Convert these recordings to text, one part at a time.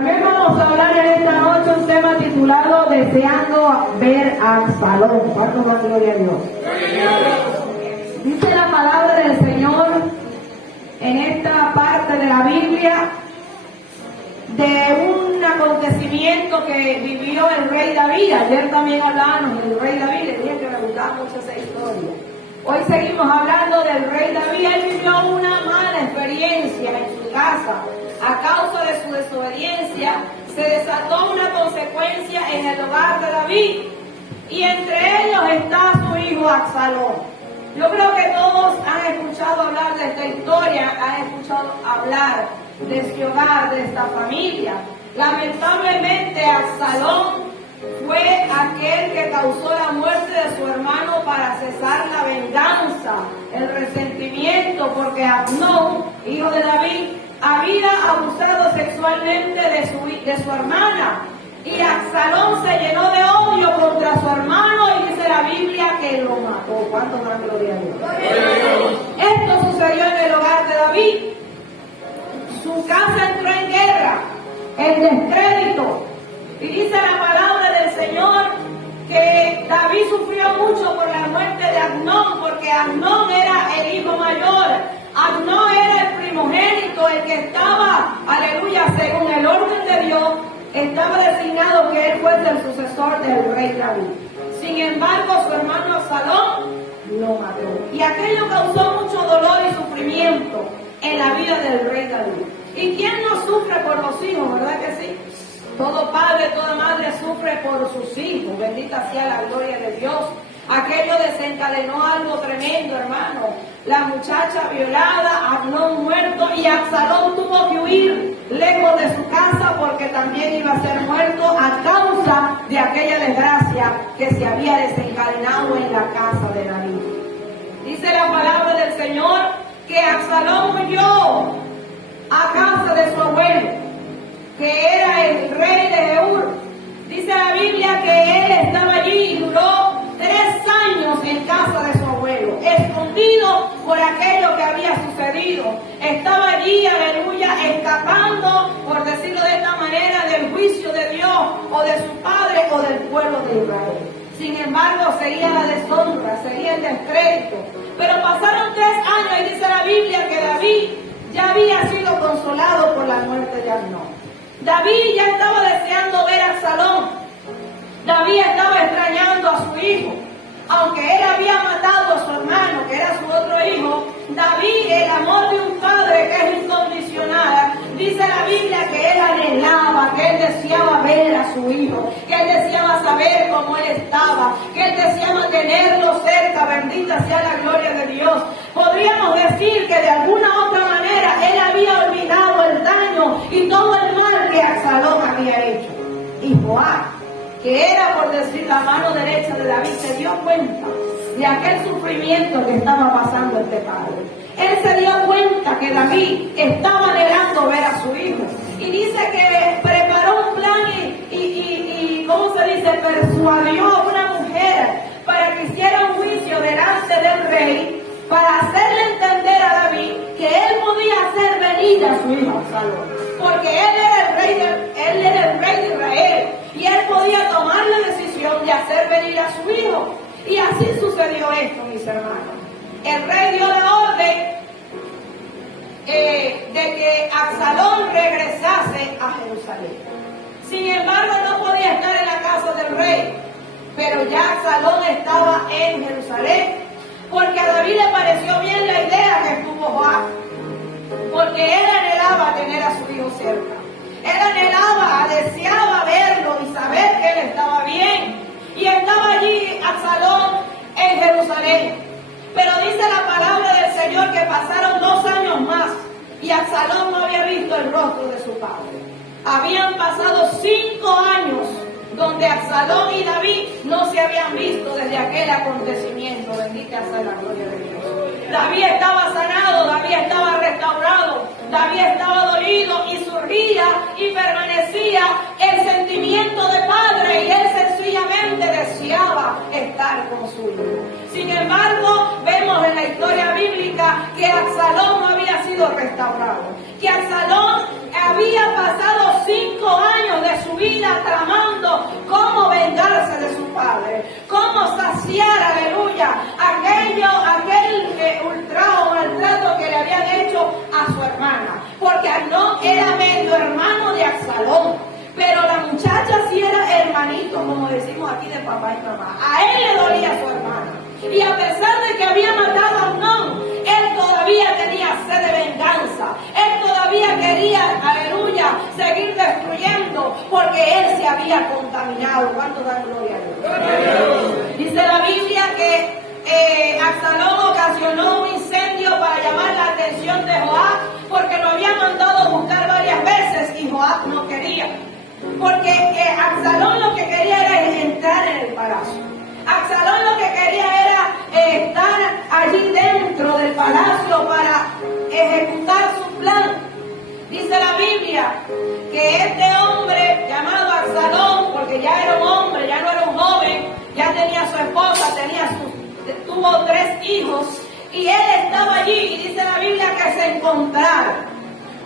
También vamos a hablar en esta noche un tema titulado Deseando ver a Absalón. ¿Cuánto más gloria a Dios? Dice la palabra del Señor en esta parte de la Biblia de un acontecimiento que vivió el rey David. Ayer también hablábamos del rey David, le dije que me gustaba mucho esa historia. Hoy seguimos hablando del rey David. Él vivió una mala experiencia en su casa. A causa de su desobediencia, se desató una consecuencia en el hogar de David. Y entre ellos está su hijo Absalón. Yo creo que todos han escuchado hablar de esta historia, han escuchado hablar de este hogar, de esta familia. Lamentablemente, Absalón fue aquel que causó la muerte de su hermano para cesar la venganza, el resentimiento, porque Amnón, hijo de David, había abusado sexualmente de su hermana. Y Absalón se llenó de odio contra su hermano y dice la Biblia que lo mató. ¿Cuánto más gloria a Dios? Esto sucedió en el hogar de David. Su casa entró en guerra, en descrédito. Y dice la palabra del Señor que David sufrió mucho por la muerte de Amnón, porque Amnón era el hijo mayor. Amnón era el primogénito, el que estaba, aleluya, según el orden de Dios, estaba designado que él fuese el sucesor del rey David. Sin embargo, su hermano Absalón lo mató. Y aquello causó mucho dolor y sufrimiento en la vida del rey David. ¿Y quién no sufre por los hijos, verdad que sí? Todo padre, toda madre sufre por sus hijos. Bendita sea la gloria de Dios. Aquello desencadenó algo tremendo, hermano. La muchacha violada, Amnón muerto, y Absalón tuvo que huir lejos de su casa porque también iba a ser muerto a causa de aquella desgracia que se había desencadenado en la casa de David. Dice la palabra del Señor que Absalón huyó a causa de su abuelo, que era el rey de Jehur. Dice la Biblia que él estaba allí y duró 3 años en casa de su abuelo, escondido por aquello que había sucedido. Estaba allí, aleluya, escapando, por decirlo de esta manera, del juicio de Dios, o de su padre, o del pueblo de Israel. Sin embargo, seguía la deshonra, seguía el descrédito. Pero pasaron 3 años y dice la Biblia que David ya había sido consolado por la muerte de Amnón. David ya estaba deseando ver a Absalón. David estaba extrañando a su hijo. Aunque él había matado a su hermano, que era su otro hijo, David, el amor de un padre que es incondicional, dice la Biblia que él anhelaba, que él deseaba ver a su hijo, que él deseaba saber cómo él estaba, que él deseaba tenerlo cerca. Bendita sea la gloria de Dios. Podríamos decir que de alguna otra manera él había olvidado el daño y todo el mal que Absalón había hecho. Y Joab, que era, por decir, la mano derecha de David, se dio cuenta de aquel sufrimiento que estaba pasando este padre. Él se dio cuenta que David estaba anhelando ver a su hijo. Y dice que preparó un plan y ¿cómo se dice? Persuadió a una mujer para que hiciera un juicio delante del rey, para hacerle entender a David que él podía hacer venir a su hijo Absalón. Porque él era el rey de Israel, y él podía tomar la decisión de hacer venir a su hijo. Y así sucedió esto, mis hermanos. El rey dio la orden de que Absalón regresase a Jerusalén. Sin embargo, no podía estar en la casa del rey, pero ya Absalón estaba en Jerusalén, porque a David le pareció bien la idea que tuvo Joab, porque él anhelaba tener a su hijo cerca. Él anhelaba, deseaba verlo y saber que él estaba bien. Y estaba allí Absalón en Jerusalén. Pero dice la palabra del Señor que pasaron 2 años más y Absalón no había visto el rostro de su padre. Habían pasado 5 años donde Absalón y David no se habían visto desde aquel acontecimiento. Bendita sea la gloria de Dios. David estaba sanado, David estaba restaurado, David estaba dolido y surgía y permanecía el sentimiento de padre, y él sencillamente deseaba estar con su hijo. Sin embargo, vemos en la historia bíblica que Absalón no había sido restaurado, que Absalón había pasado 5 vida tramando cómo vengarse de su padre, cómo saciar, aleluya, aquel ultrajo, maltrato que le habían hecho a su hermana, porque Amnón era medio hermano de Absalón, pero la muchacha sí era hermanito, como decimos aquí de papá y mamá. A él le dolía a su hermana, y a pesar de que había matado a Amnón, él todavía tenía sed de venganza. Él todavía quería, aleluya, seguir destruyendo, porque él se había contaminado. ¿Cuánto da gloria a Dios? Dice la Biblia que Absalón ocasionó un incendio para llamar la atención de Joab, porque lo había mandado a buscar varias veces y Joab no quería. Porque Absalón lo que quería era entrar en el palacio. Absalón lo que quería era estar allí dentro del palacio para ejecutar su plan. Dice la Biblia que este hombre llamado Absalón, porque ya era un hombre, ya no era un joven, ya tenía su esposa, tuvo 3 hijos, y él estaba allí, y dice la Biblia que se encontraron.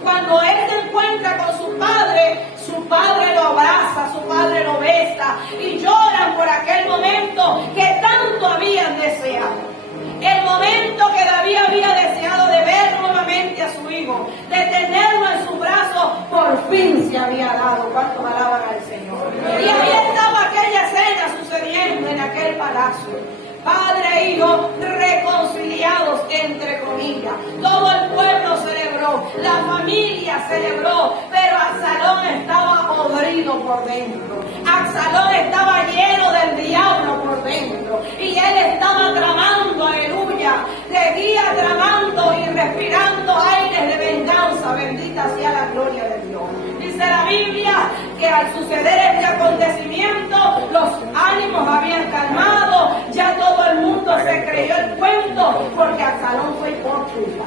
Cuando él se encuentra con su padre lo abraza, su padre lo besa y lloran por aquel momento que tanto habían deseado. El momento que David había deseado de ver nuevamente a su hijo, de tenerlo en sus brazos, por fin se había dado. ¿Cuántos alaban al Señor? Y ahí estaba aquella escena sucediendo en aquel palacio. Padre e hijo reconciliados, entre comillas. Todo el pueblo celebró, la familia celebró, pero Absalón estaba podrido por dentro. Absalón estaba lleno del diablo por dentro. Y él estaba tramando, aleluya, seguía tramando y respirando aires de venganza. Bendita sea la gloria de Dios. Dice la Biblia que al suceder este acontecimiento, los ánimos habían calmado, ya todo el mundo se creyó el cuento, porque Absalón fue hipócrita,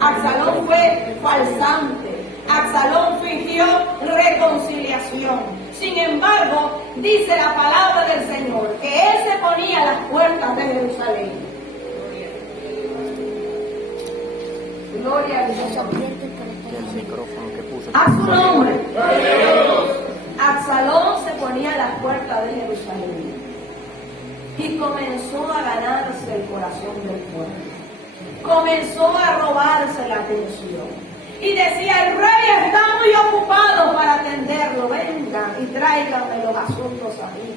Absalón fue falsante, Absalón fingió reconciliación. Sin embargo, dice la palabra del Señor que él se ponía a las puertas de Jerusalén. Gloria a Dios. A su nombre. Absalón se ponía a las puertas de Jerusalén y comenzó a ganarse el corazón del pueblo. Comenzó a robarse la atención y decía: el rey está muy ocupado para atenderlo, vengan y tráiganme los asuntos a mí,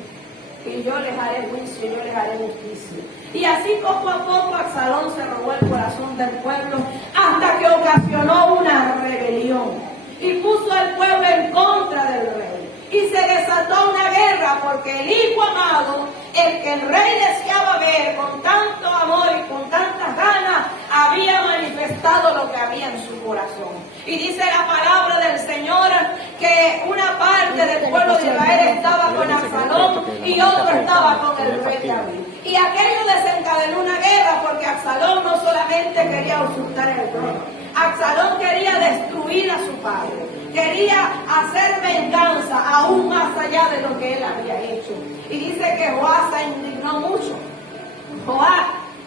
y yo les haré juicio, yo les haré justicia. Y así poco a poco Absalón se robó el corazón del pueblo, hasta que ocasionó una rebelión y puso al pueblo en contra del rey. Y se desató una guerra, porque el hijo amado, el que el rey deseaba ver con tanto amor y con tantas ganas, había manifestado lo que había en su corazón. Y dice la palabra del Señor que una parte del pueblo de Israel estaba con Absalón y otro estaba con el rey David. Y aquello desencadenó una guerra, porque Absalón no solamente quería usurpar el trono, Absalón quería destruir a su padre, quería hacer venganza aún más allá de lo que él había hecho. Y dice que Joab se indignó mucho. Joab,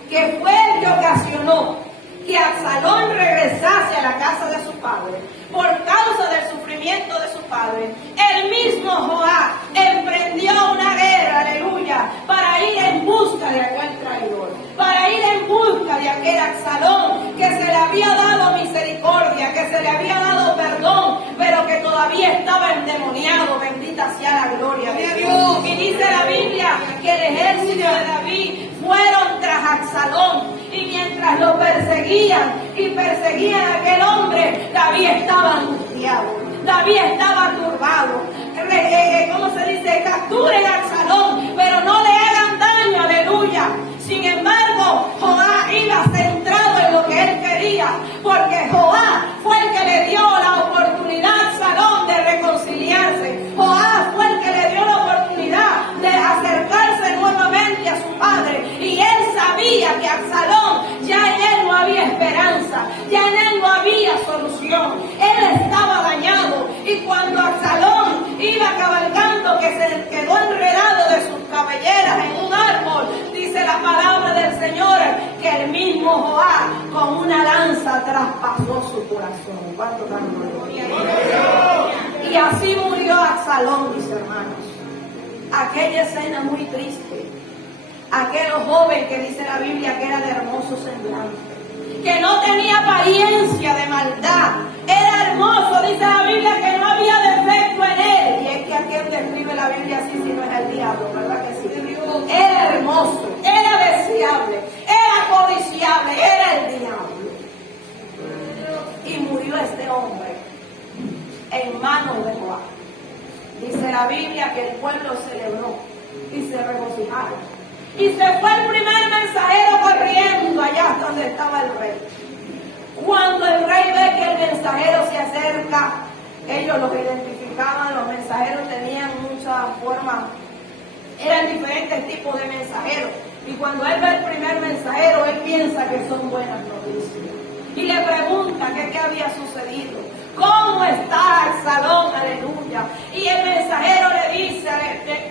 que fue el que ocasionó que Absalón regresase a la casa de su padre por causa del sufrimiento de su padre, el mismo Joab emprendió una guerra, aleluya, para ir en busca de aquel traidor, para ir en busca de aquel Absalón que se le había dado misericordia, que se le había dado perdón, pero que todavía estaba endemoniado. Bendita sea la gloria de Dios. Y dice la Biblia que el ejército de David fueron tras Absalón, y mientras lo perseguían y perseguían a aquel hombre, David estaba angustiado, David estaba turbado. ¿Cómo se dice? Capturen a Absalón, pero no le hagan daño, aleluya. Sin embargo, Joab iba centrado en lo que él quería, porque Joab fue el que le dio la oportunidad a Absalón de reconciliarse. Joab fue el que le dio la oportunidad de acercarse nuevamente a su padre, y él sabía que Absalón, ya en él no había esperanza, ya en él no había solución, él estaba dañado. Y cuando Absalón iba cabalgando, que se quedó enredado de sus cabelleras en un árbol, dice la palabra del Señor que el mismo Joab con una lanza traspasó su corazón. ¿Cuánto dan gloria? Y Y así murió Absalón, mis hermanos. Aquella escena muy triste. Aquel joven que dice la Biblia que era de hermoso semblante, que no tenía apariencia de maldad, era hermoso, dice la Biblia que no había defecto en él. Y es que aquel describe la Biblia así si no es el diablo, ¿verdad que sí? Era hermoso, era deseable, era codiciable, era el diablo. Y murió este hombre en manos de Joab. Dice la Biblia que el pueblo celebró y se regocijaron. Y se fue el primer mensajero corriendo allá hasta donde estaba el rey. Cuando el rey ve que el mensajero se acerca, ellos los identificaban, los mensajeros tenían muchas formas, eran diferentes tipos de mensajeros. Y cuando él ve el primer mensajero, él piensa que son buenas noticias. Y le pregunta que qué había sucedido. ¿Cómo está Absalón? Aleluya. Y el mensajero le dice,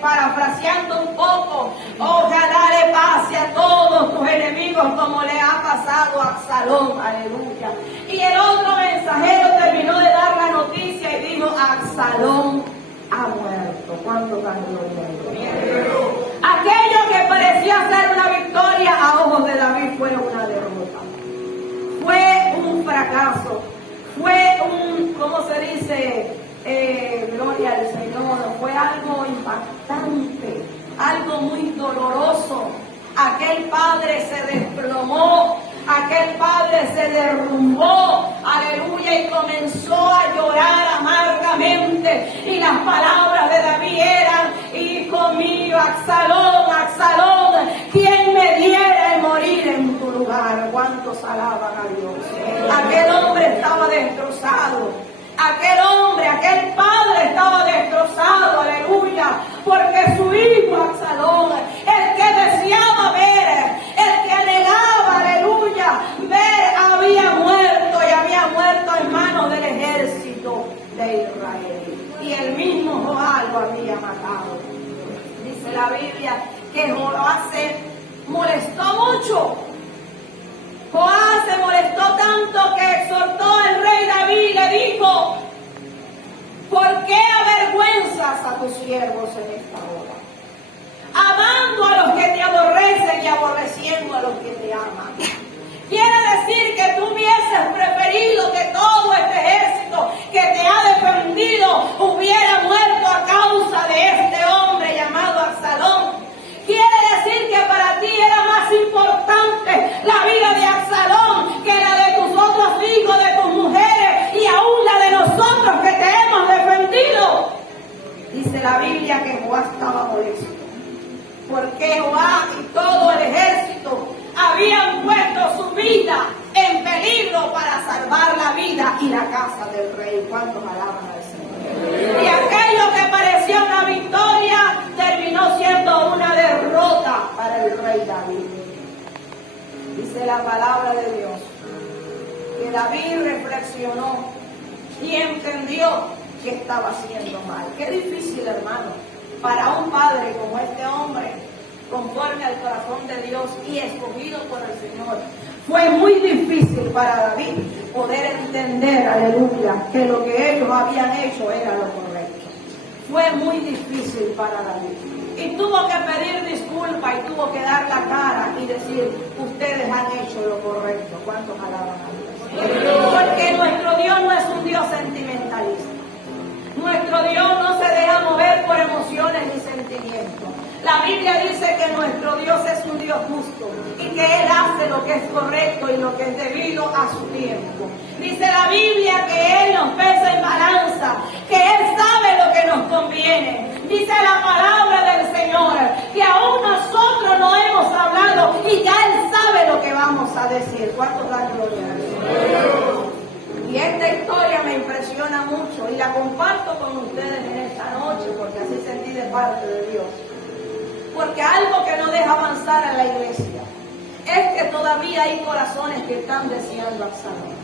parafraseando un poco, ojalá le pase a todos tus enemigos como le ha pasado a Absalón. Aleluya. Y el otro mensajero terminó de dar la noticia y dijo, Absalón ha muerto. ¿Cuánto dan gloria? Aquello que parecía ser una victoria a ojos de David fue una derrota. Fue un fracaso. Fue ¿cómo se dice? Gloria al Señor. Fue algo impactante, algo muy doloroso. Aquel padre se desplomó, aquel padre se derrumbó, aleluya, y comenzó a llorar amargamente. Y las palabras de David eran, hijo mío, Absalón, Absalón, ¿quién me diera el morir en tu lugar? ¿Cuántos alaban a Dios? Aquel hombre estaba destrozado. Aquel hombre, aquel padre estaba destrozado, aleluya, porque su hijo Absalón, el que deseaba ver, el que anhelaba, aleluya, ver, había muerto y había muerto en manos del ejército de Israel. Y el mismo Joab lo había matado. Dice la Biblia que Joab se molestó mucho. Joab se molestó tanto que exhortó al rey David y le dijo, ¿por qué avergüenzas a tus siervos en esta hora? Amando a los que te aborrecen y aborreciendo a los que te aman. Quiere decir que tú hubieses preferido que todo este ejército que te ha defendido hubiera muerto a causa de este hombre llamado Absalón. Quiere decir que para ti era más importante la vida de Absalón que la de tus otros hijos, de tus mujeres y aún la de nosotros que te hemos defendido. Dice la Biblia que Joab estaba molesto, porque Joab y todo el ejército habían puesto su vida en peligro para salvar la vida y la casa del rey. ¿Cuántos alaban al Señor? Y aquello que parecía una victoria terminó siendo una derrota para el rey David. Dice la palabra de Dios que David reflexionó y entendió que estaba haciendo mal. Qué difícil, hermano, para un padre como este hombre, conforme al corazón de Dios y escogido por el Señor. Fue muy difícil para David poder entender, aleluya, que lo que ellos habían hecho era lo correcto. Fue muy difícil para David. Y tuvo que pedir disculpas y tuvo que dar la cara y decir, ustedes han hecho lo correcto. ¿Cuántos alaban a Dios? Porque nuestro Dios no es un Dios sentimentalista. Nuestro Dios no se deja mover por emociones ni sentimientos. La Biblia dice que nuestro Dios es un Dios justo y que Él hace lo que es correcto y lo que es debido a su tiempo. Dice la Biblia que Él nos pesa en balanza, que Él sabe lo que nos conviene. Dice la palabra del Señor que aún nosotros no hemos hablado y ya Él sabe lo que vamos a decir. ¿Cuántos dan gloria a Dios? Y esta historia me impresiona mucho y la comparto con ustedes en esta noche porque así sentí de parte de Dios. Porque algo que no deja avanzar a la iglesia es que todavía hay corazones que están deseando a Absalón.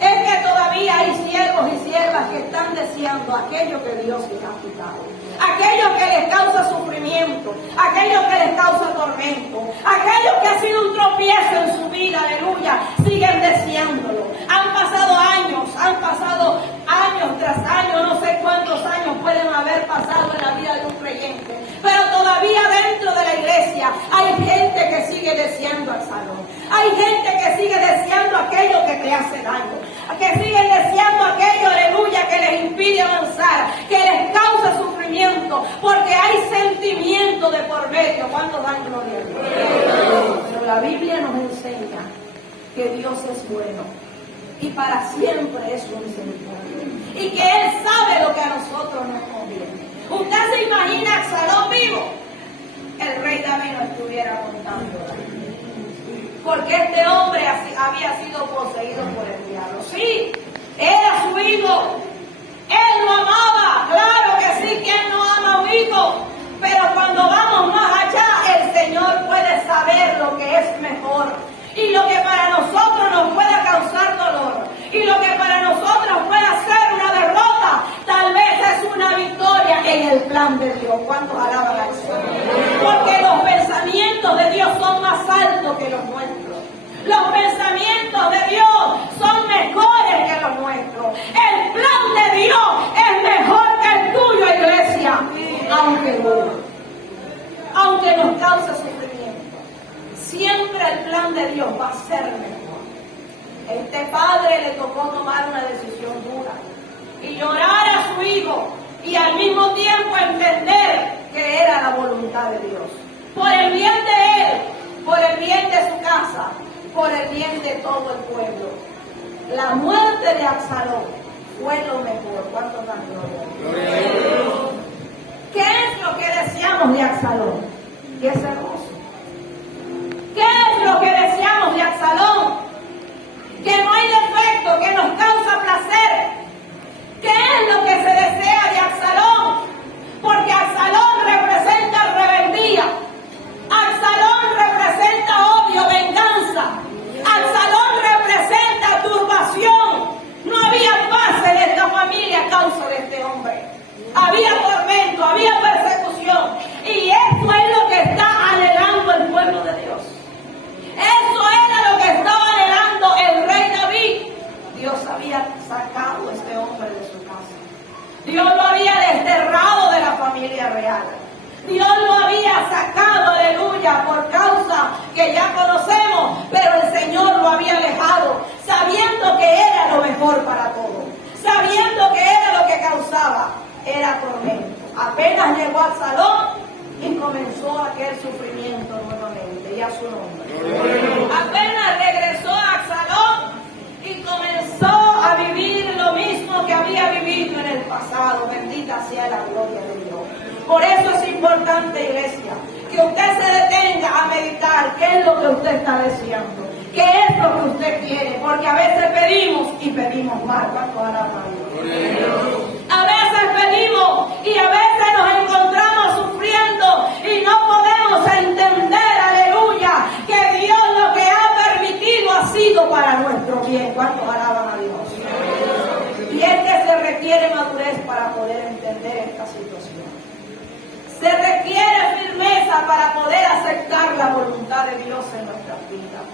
Es que todavía hay siervos y siervas que están deseando aquello que Dios les ha quitado, aquello que les causa sufrimiento, aquello que les causa tormento, aquello que ha sido un tropiezo en su vida, aleluya, siguen deseándolo. Han pasado años tras años, no sé cuántos años pueden haber pasado en la vida de un creyente, pero todavía dentro de la iglesia hay gente que sigue deseando al salón, hay gente que sigue deseando aquello que te hace daño, que siguen deseando aquello, aleluya, que les impide avanzar, que les causa sufrimiento, porque hay sentimiento de por medio. ¿Cuántos dan gloria a Dios? Pero la Biblia nos enseña que Dios es bueno y para siempre es su misericordia, y que Él sabe lo que a nosotros nos conviene. ¿Usted se imagina a Absalón vivo? El rey David no estuviera contando, porque este hombre había sido poseído por el diablo. Sí, era su hijo, él lo amaba, claro que sí, que él no ama a un hijo, pero cuando vamos más allá, el Señor puede saber lo que es mejor, y lo que para nosotros nos pueda causar dolor, y lo que para nosotros pueda ser una derrota, tal vez es una victoria en el plan de Dios. ¿Cuántos alaban al Señor? Porque los pensamientos de Dios son más altos que los nuestros. Los pensamientos de Dios son mejores que los nuestros. El plan de Dios es mejor que el tuyo, iglesia. Aunque duele, aunque nos cause sufrimiento, siempre el plan de Dios va a ser mejor. Este padre le tocó tomar una decisión dura y llorar a su hijo, y al mismo tiempo entender que era la voluntad de Dios, por el bien de él, por el bien de su casa, por el bien de todo el pueblo. La muerte de Absalón fue lo mejor. ¿Cuántos dan gloria a Dios? ¿Qué es lo que deseamos de Absalón? Que es hermoso. ¿Qué es lo que deseamos de Absalón? Que no hay defecto, que nos causa placer. ¿Qué es lo que se desea de Absalón? Porque Absalón representa rebeldía. Absalón representa odio, venganza. Absalón representa turbación. No había paz en esta familia a causa de este hombre. Había tormento, había persecución. Y eso es lo que está anhelando el pueblo de Dios. Eso era lo que estaba anhelando el rey David. Dios había sacado a este hombre de su casa. Dios lo había desterrado de la familia real. Dios lo había sacado, aleluya, por causa que ya conocemos, pero el Señor lo había alejado, sabiendo que era lo mejor para todos, sabiendo que era lo que causaba, era tormento. Apenas llegó al salón y comenzó aquel sufrimiento nuevamente, y a su nombre. Apenas regresó a Absalón y comenzó a vivir lo mismo que había vivido en el pasado. Bendita sea la gloria de Dios. Por eso es importante, iglesia, que usted se detenga a meditar qué es lo que usted está deseando, qué es lo que usted quiere, porque a veces pedimos y pedimos mal. ¿Cuánto alaban a Dios? A veces pedimos y a veces nos encontramos sufriendo y no podemos entender, aleluya, que Dios lo que ha permitido ha sido para nuestro bien. ¿Cuántos alaban a Dios? Y es que se requiere madurez para poder entender esta situación. Se requiere firmeza para poder aceptar la voluntad de Dios en nuestras vidas.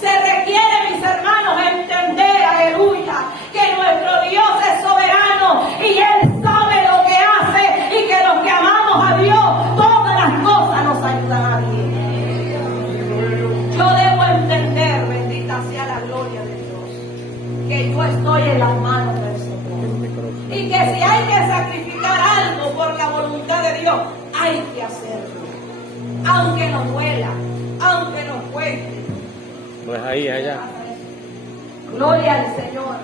Se requiere, mis hermanos, entender, aleluya, que nuestro Dios es soberano y Él sabe lo que hace, y que los que amamos a Dios, todas las cosas nos ayudan a bien. Yo debo entender, bendita sea la gloria de Dios, que yo estoy en las manos del Señor. Y que si hay que sacrificar algo por la voluntad de Dios, hay que hacerlo. Aunque nos duela, aunque nos cueste. No es ahí, es allá. Gloria al Señor,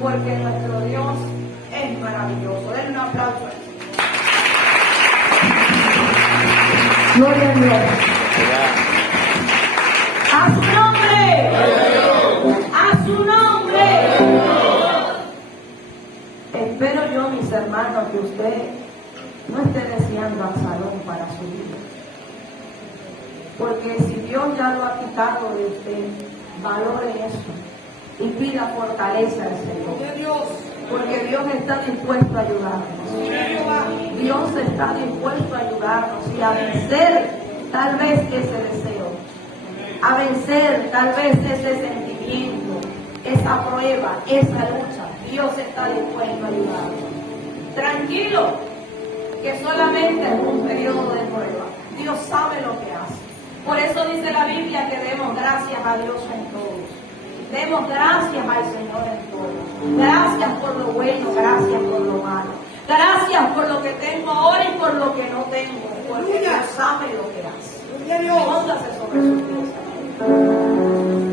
porque nuestro Dios es maravilloso. Denle un aplauso al Señor. Gloria a Dios. A su nombre. A su nombre. Espero yo, mis hermanos, que usted no esté deseando a Absalón para su vida. Porque si Dios ya lo ha quitado de usted, valore eso. y pida fortaleza al Señor. Porque Dios está dispuesto a ayudarnos. Dios está dispuesto a ayudarnos y a vencer tal vez ese deseo. A vencer tal vez ese sentimiento, esa prueba, esa lucha. Dios está dispuesto a ayudarnos. Tranquilo, que solamente es un periodo de prueba. Dios sabe lo que hace. Por eso dice la Biblia que demos gracias a Dios en todo. Demos gracias al Señor en todo. Gracias por lo bueno, gracias por lo malo. Gracias por lo que tengo ahora y por lo que no tengo. Porque Dios sabe lo que hace. Póngase sobre sus pies.